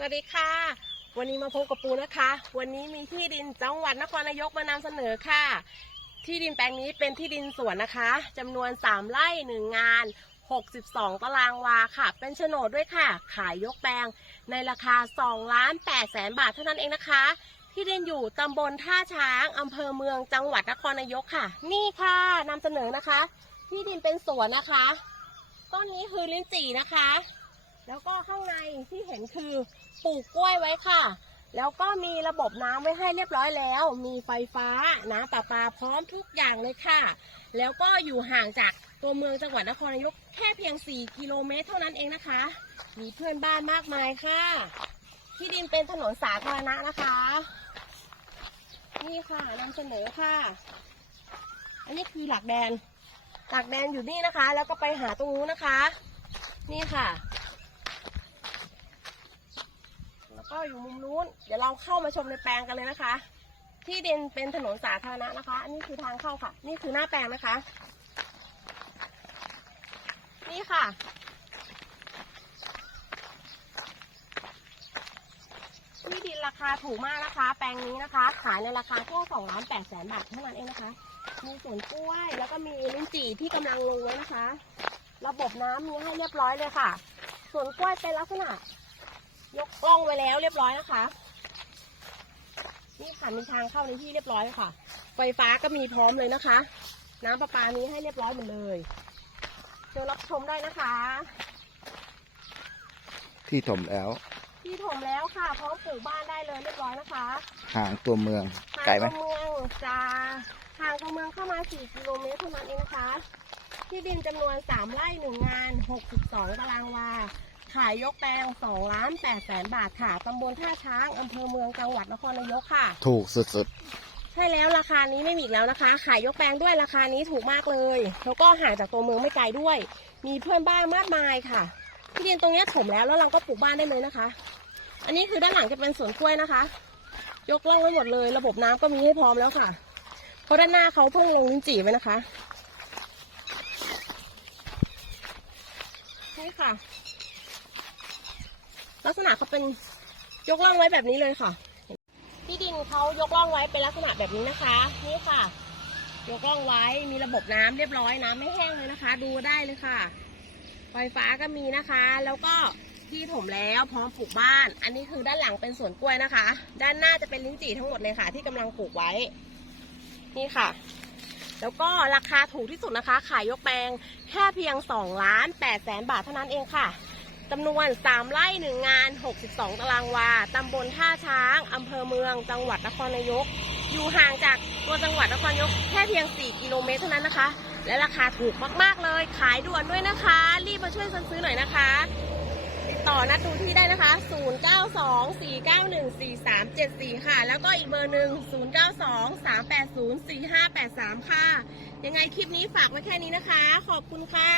สวัสดีค่ะ วันนี้มาพบกับปูนะคะ วันนี้มีที่ดินจังหวัดนครนายกมานำเสนอค่ะ ที่ดินแปลงนี้เป็นที่ดินสวนนะคะจำนวน 3 ไร่ 1 งาน 62 ตารางวาค่ะ เป็นโฉนดด้วยค่ะ ขายยกแปลงในราคา2ล้าน8แสนบาทเท่านั้นเองนะคะ ที่ดินอยู่ตำบลท่าช้างอำเภอเมืองจังหวัดนครนายกค่ะ นี่ค่ะนำเสนอนะคะ ที่ดินเป็นสวนนะคะ ต้นนี้คือลิ้นจี่นะคะ แล้วก็ข้างในที่เห็นคือปลูกกล้วยไว้ค่ะ แล้วก็มีระบบน้ำไว้ให้เรียบร้อยแล้ว มีไฟฟ้าน้ำประปาพร้อมทุกอย่างเลยค่ะ แล้วก็อยู่ห่างจากตัวเมืองจังหวัดนครนายกแค่เพียง 4 กิโลเมตรเท่านั้นเองนะคะ มีเพื่อนบ้านมากมายค่ะ ที่ดินเป็นถนนสาธารณะนะคะ นี่ค่ะนำเสนอค่ะ อันนี้คือหลักแดน หลักแดนอยู่นี่นะคะ แล้วก็ไปหาตรงนู้นนะคะ นี่ค่ะ แล้ว ก็อยู่มุมนู้น เดี๋ยวเราเข้ามาชมในแปลงกันเลยนะคะ ที่ดินเป็นถนนสาธารณะนะคะ อันนี้คือทางเข้าค่ะ นี่คือหน้าแปลงนะคะ นี่ค่ะ ที่ดินราคาถูกมากนะคะ แปลงนี้นะคะ ขายในราคาแค่สองล้านแปดแสนบาทเท่านั้นเองนะคะ มีสวนกล้วย แล้วก็มีลิ้นจี่ที่กำลังลงไว้นะคะ ระบบน้ำมีให้เรียบร้อยเลยค่ะ สวนกล้วยเป็นลักษณะ องไว้แล้วเรียบร้อยนะคะ นี่ค่ะมีทางเข้าในที่เรียบร้อยค่ะ ไฟฟ้าก็มีพร้อมเลยนะคะ น้ำประปานี้ให้เรียบร้อยหมดเลยเชิญรับชมได้นะคะ ที่ถมแล้ว ที่ถมแล้วค่ะ พร้อมปลูกบ้านได้เลยเรียบร้อยนะคะห่างตัวเมืองห่างไกลไหมตัวเมืองจะห่างตัวเมืองเข้ามา 4 กิโลเมตรเท่านั้นเองนะคะ ที่ดินจำนวน 3 ไร่ 1 งาน 62 ตารางวา ขายยกแปลง2ล้าน8แสนบาทค่ะตำบลท่าช้างอำเภอเมืองจังหวัดนครนายกค่ะ ถูกสุดใช่แล้วราคานี้ไม่มีอีกแล้วนะคะ ขายยกแปลงด้วยราคานี้ถูกมากเลย แล้วก็ห่างจากตัวเมืองไม่ไกลด้วย มีเพื่อนบ้านมากมายค่ะที่ดินตรงเนี้ยถมแล้วแล้วเราก็ปลูกบ้านได้เลยนะคะ อันนี้คือด้านหลังจะเป็นสวนกล้วยนะคะ ยกล่องไว้หมดเลย ระบบน้ำก็มีให้พร้อมแล้วค่ะ เพราะด้านหน้าเขาเพิ่งลงลิ้นจี่ไว้นะคะ ใช่ค่ะ ลักษณะเขาเป็นยกล่องไว้แบบนี้เลยค่ะ ที่ดินเขายกล่องไว้เป็นลักษณะแบบนี้นะคะ นี่ค่ะ ยกล่องไว้มีระบบน้ำเรียบร้อยน้ำไม่แห้งเลยนะคะ ดูได้เลยค่ะ ไฟฟ้าก็มีนะคะ แล้วก็ที่ถมแล้วพร้อมปลูกบ้าน อันนี้คือด้านหลังเป็นสวนกล้วยนะคะ ด้านหน้าจะเป็นลิ้นจี่ทั้งหมดเลยค่ะ ที่กำลังปลูกไว้ นี่ค่ะ แล้วก็ราคาถูกที่สุดนะคะ ขายยกแปลงแค่เพียง2ล้าน8แสนบาทเท่านั้นเองค่ะ จำนวน 3 ไร่ 1 งาน 62 ตารางวา ตำบลท่าช้าง อำเภอเมือง จังหวัดนครนายก อยู่ห่างจากตัวจังหวัดนครนายกแค่เพียง 4 กิโลเมตรเท่านั้นนะคะ และราคาถูกมาก ๆ เลย ขายด่วนด้วยนะคะ รีบมาช่วยซื้อหน่อยนะคะ ติดต่อนัดดูที่ได้นะคะ 0924914374 ค่ะ แล้วก็อีกเบอร์หนึ่ง0923804583 ค่ะ ยังไงคลิปนี้ฝากไว้แค่นี้นะคะ ขอบคุณค่ะ